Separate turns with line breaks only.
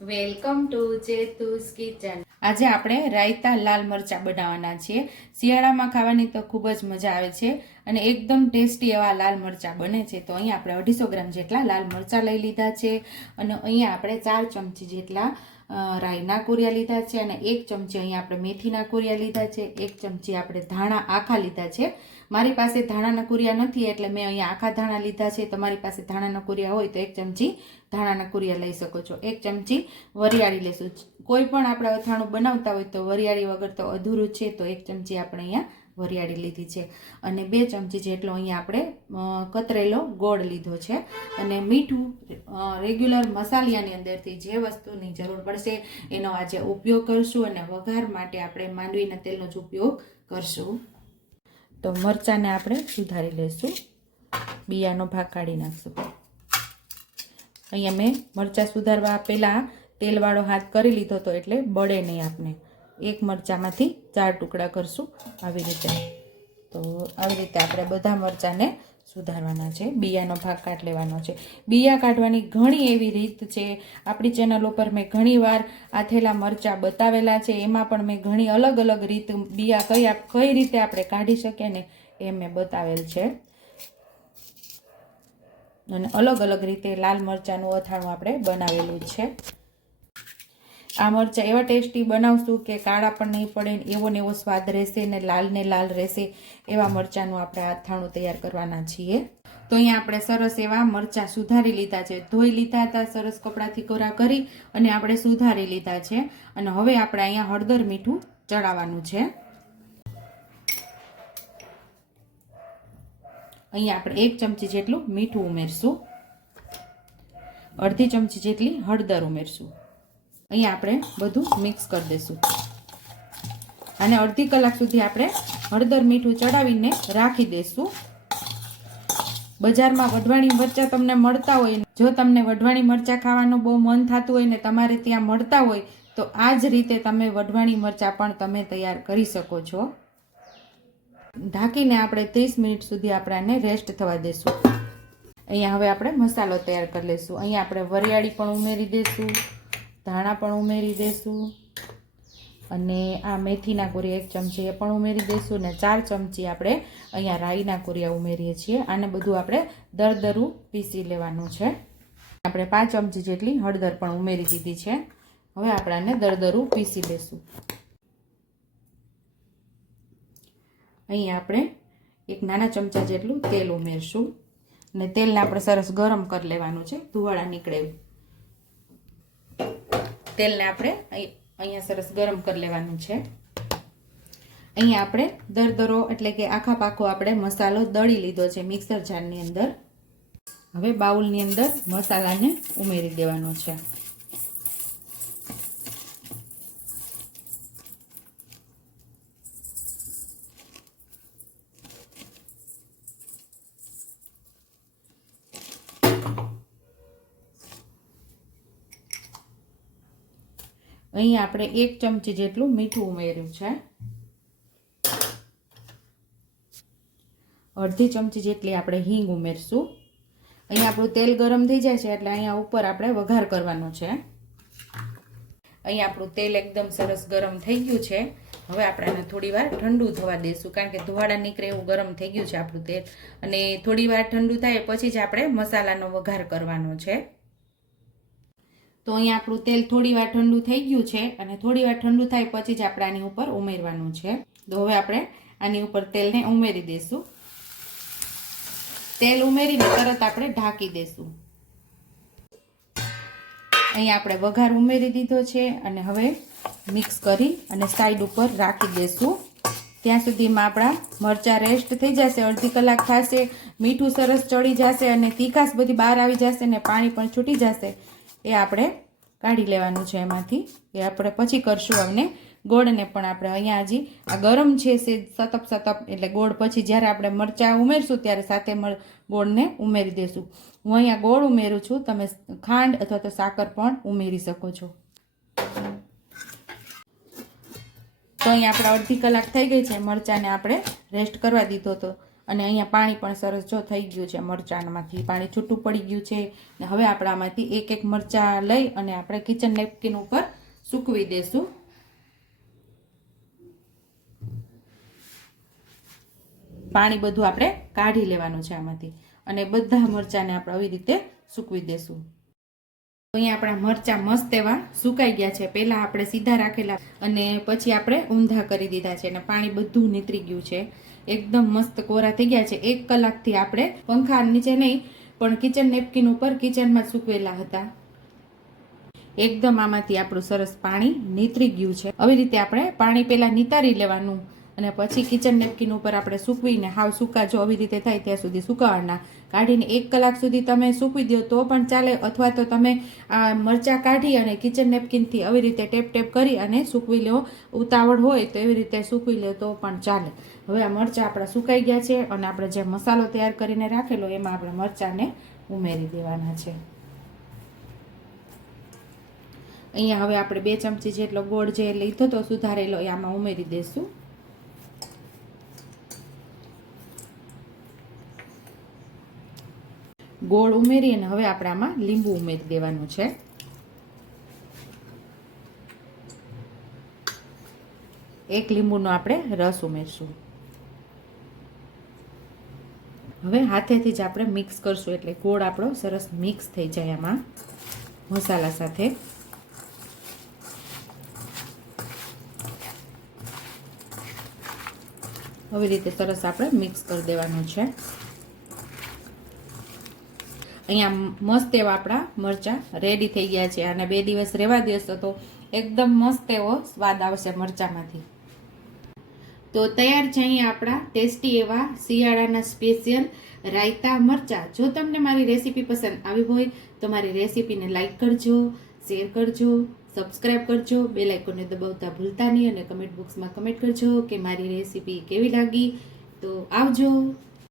Welcome to ચેતુસ kitchen. આજે આપણે રાયતા લાલ મરચાં બનાવવાના છીએ. શિયાળામાં ખાવાની તો ખૂબ જ મજા આવે છે અને એકદમ ટેસ્ટી એવા લાલ મરચાં બને છે. તો અહીંયા આપણે અઢીસો ગ્રામ જેટલા લાલ મરચાં લઈ લીધા છે અને અહીંયા આપણે ચાર ચમચી જેટલા રાઈના કુરિયા લીધા છે અને એક ચમચી અહીંયા આપણે મેથીના કુરિયા લીધા છે. એક ચમચી આપણે ધાણા આખા લીધા છે. મારી પાસે ધાણાના કુરિયા નથી એટલે મેં અહીંયા આખા ધાણા લીધા છે. તમારી પાસે ધાણાના કુરિયા હોય તો એક ચમચી ધાણા કુરિયા લઈ શકો છો. એક ચમચી વરિયાળી લેશું કોઈ પણ આપણે અથાણું બનાવતા હોય તો વરિયાળી વગર તો અધૂરું છે તો એક ચમચી આપણે અહીંયા વરિયાળી લીધી છે. અને બે ચમચી જેટલો અહીંયા આપણે કતરેલો ગોળ લીધો છે. અને મીઠું રેગ્યુલર મસાલિયાની અંદરથી જે વસ્તુની જરૂર પડશે એનો આજે ઉપયોગ કરશું અને વઘાર માટે આપણે માંડવીના તેલનો જ ઉપયોગ કરશું. તો મરચાંને આપણે સુધારી લઈશું બિયાનો ભાગ કાઢી નાખશું. અહીંયા મેં મરચાં સુધારવા પહેલાં તેલવાળો હાથ કરી લીધો હતો એટલે બળે નહીં આપણે એક મરચાંમાંથી ચાર ટુકડા કરશું. આવી રીતે. તો આવી રીતે આપણે બધા મરચાંને સુધારવાના છે. બિયાનો ભાગ કાઢ લેવાનો છે. બિયા કાઢવાની ઘણી એવી રીત છે. આપણી ચેનલ ઉપર મેં ઘણીવાર આથેલા મરચાં બતાવેલા છે. એમાં પણ મેં ઘણી અલગ અલગ રીત બિયા કઈ કઈ રીતે આપણે કાઢી શકીએ ને એ મેં બતાવેલ છે. અને અલગ અલગ રીતે લાલ મરચાંનું અથાણું આપણે બનાવેલું છે. આ મરચાં એવા ટેસ્ટી બનાવશું કે કાળા પણ નહીં પડે એવો ને એવો સ્વાદ રહેશે ને લાલ ને લાલ રહેશે એવા મરચાંનું આપણે અથાણું તૈયાર કરવાના છીએ. તો અહીંયા આપણે સરસ એવા મરચાં સુધારી લીધા છે. ધોઈ લીધા હતા, સરસ કપડાથી કોરા કરી અને આપણે સુધારી લીધા છે. અને હવે આપણે અહીંયા હળદર મીઠું ચડાવવાનું છે. અહીંયા આપણે એક ચમચી જેટલું મીઠું ઉમેરશું. અડધી ચમચી જેટલી હળદર ઉમેરશું. અહીંયા આપણે બધું મિક્સ કરી દઈશું. અને અડધી કલાક સુધી આપણે હળદર મીઠું ચડાવીને રાખી દઈશું. બજારમાં વઢવાણી મરચાં તમને મળતા હોય જો તમને વઢવાણી મરચાં ખાવાનું બહુ મન થતું હોય ને, તમારે ત્યાં મળતા હોય, તો આ જ રીતે તમે વઢવાણી મરચાં પણ તમે તૈયાર કરી શકો છો. ઢાંકીને આપણે ત્રીસ મિનિટ સુધી આપણે આને રેસ્ટ થવા દઈશું. અહીંયા હવે આપણે મસાલો તૈયાર કરી લઈશું. અહીંયા આપણે વરિયાળી પણ ઉમેરી દઈશું. ધાણા પણ ઉમેરી દઈશું અને આ મેથીના કોરિયા એક ચમચી એ પણ ઉમેરી દઈશું ને ચાર ચમચી આપણે અહીંયા રાઈના કોરિયા ઉમેરીએ છીએ. આને બધું આપણે દરદરું પીસી લેવાનું છે. આપણે પાંચ ચમચી જેટલી હળદર પણ ઉમેરી દીધી છે. હવે આપણે આને દરદરું પીસી લેશું. અહીં આપણે એક નાના ચમચા જેટલું તેલ ઉમેરશું. અને તેલને આપણે સરસ ગરમ કરી લેવાનું છે. ધુવાળા નીકળે એવું. તેલને આપણે અહીં- અહીંયા સરસ ગરમ કરી લેવાનું છે. અહીંયા આપણે દરદરો એટલે કે આખા પાકો આપણે મસાલો દળી લીધો છે મિક્સર જારની અંદર. હવે બાઉલની અંદર મસાલાને ઉમેરી દેવાનો છે. અહીં આપણે એક ચમચી જેટલું મીઠું ઉમેર્યું છે. અડધી ચમચી જેટલી આપણે હિંગ ઉમેરશું. અહીં આપણું તેલ ગરમ થઈ જાય છે એટલે અહીંયા ઉપર આપણે વઘાર કરવાનો છે. અહીં આપણું તેલ એકદમ સરસ ગરમ થઈ ગયું છે. હવે આપણે આને થોડી ઠંડુ થવા દઈશું કારણ કે ધુવાડા નીકળે એવું ગરમ થઈ ગયું છે આપણું તેલ. અને થોડીવાર ઠંડુ થાય પછી જ આપણે મસાલાનો વઘાર કરવાનો છે. તો અહીંયા આપણું તેલ થોડી વાર ઠંડુ થઈ ગયું છે અને થોડી વાર ઠંડુ થાય પછી જ આપણે આની ઉપર ઉમેરવાનું છે. તો હવે આપણે આની ઉપર તેલને ઉમેરી દઈશું તેલ ઉમેરીને તરત આપણે ઢાંકી દઈશું અહીંયા આપણે વઘાર ઉમેરી દીધો છે અને હવે મિક્સ કરી અને સાઈડ ઉપર રાખી દઈશું ત્યાં સુધીમાં આપણા મરચાં રેસ્ટ થઈ જશે, અડધી કલાક થશે, મીઠું સરસ ચડી જશે અને તીખાશ બધી બહાર આવી જશે ને પાણી પણ છૂટી જશે. એ આપણે કાઢી લેવાનું છે એમાંથી. એ આપણે પછી કરશું અમને. ગોળને પણ આપણે અહીંયા હજી આ ગરમ છે સે સતપ સતપ એટલે ગોળ પછી જ્યારે આપણે મરચાં ઉમેરશું ત્યારે સાથે ગોળને ઉમેરી દઈશું હું અહીંયા ગોળ ઉમેરું છું. તમે ખાંડ અથવા તો સાકર પણ ઉમેરી શકો છો. તો અહીંયા આપણે અડધી કલાક થઈ ગઈ છે. મરચાંને આપણે રેસ્ટ કરવા દીધો હતો અને અહીંયા પાણી પણ સરસ જો થઈ ગયું છે મરચાંમાંથી. પાણી છૂટું પડી ગયું છે. ને હવે આપણે આમાંથી એક એક મરચાં લઈ અને આપણે કિચન નેપકિન ઉપર સૂકવી દેશું. પાણી બધું આપણે કાઢી લેવાનું છે આમાંથી. અને બધા મરચાંને આપણે આવી રીતે સૂકવી દેશું. અહીંયા આપણા મરચાં મસ્ત એવા સુકાઈ ગયા છે. પહેલા આપણે સીધા રાખેલા અને પછી આપણે ઊંધા કરી દીધા છે અને પાણી બધું નીતરી ગયું છે. એકદમ મસ્ત કોરા થઈ ગયા છે. એક કલાકથી આપણે પંખા નીચે નહીં, પણ કિચન નેપકિન ઉપર કિચનમાં સૂકવેલા હતા. એકદમ આમાંથી આપણું સરસ પાણી નીતરી ગયું છે. આવી રીતે આપણે પાણી પહેલાં નિતારી લેવાનું અને પછી કિચન નેપકિન ઉપર આપણે સૂકવીને હાવ સૂકા જો આવી રીતે થાય ત્યાં સુધી સુકાવાના કાઢીને એક કલાક સુધી તમે સૂકવી દો તો પણ ચાલે, અથવા તો તમે આ મરચાં કાઢી અને કિચન નેપકિનથી આવી રીતે ટેપ ટેપ કરી અને સૂકવી લો. ઉતાવળ હોય તો એવી રીતે સૂકવી લો તો પણ ચાલે. હવે આ મરચાં આપણા સુકાઈ ગયા છે અને આપણે જે મસાલો તૈયાર કરીને રાખેલો એમાં આપણે મરચાંને ઉમેરી દેવાના છે. અહીંયા હવે આપણે બે ચમચી જેટલો ગોળ જે લીધો તો સુધારેલો એ આમાં ઉમેરી દઈશું ગોળ ઉમેરી અને હવે આપણે આમાં લીંબુ ઉમેરી દેવાનું છે. એક લીંબુનો આપણે રસ ઉમેરશું. હવે હાથેથી જ આપણે મિક્સ કરશું એટલે ગોળ આપણો સરસ મિક્સ થઈ જાય આમાં મસાલા સાથે. આવી રીતે સરસ આપણે મિક્સ કરી દેવાનું છે. અહીંયા મસ્ત એવા આપણા મરચાં રેડી થઈ ગયા છે. અને બે દિવસ રહેવા દેશો તો એકદમ મસ્ત એવો સ્વાદ આવશે મરચાંમાંથી. તો તૈયાર છે અહીંયા આપણા ટેસ્ટી એવા શિયાળાના સ્પેશિયલ રાયતા મરચાં. જો તમને મારી રેસીપી પસંદ આવી હોય તો મારી રેસીપીને લાઇક કરજો શેર કરજો સબસ્ક્રાઇબ કરજો બે લાઇકોને દબાવતા ભૂલતા નહીં અને કમેન્ટ બોક્સમાં કમેન્ટ કરજો કે મારી રેસીપી કેવી લાગી. તો આવજો.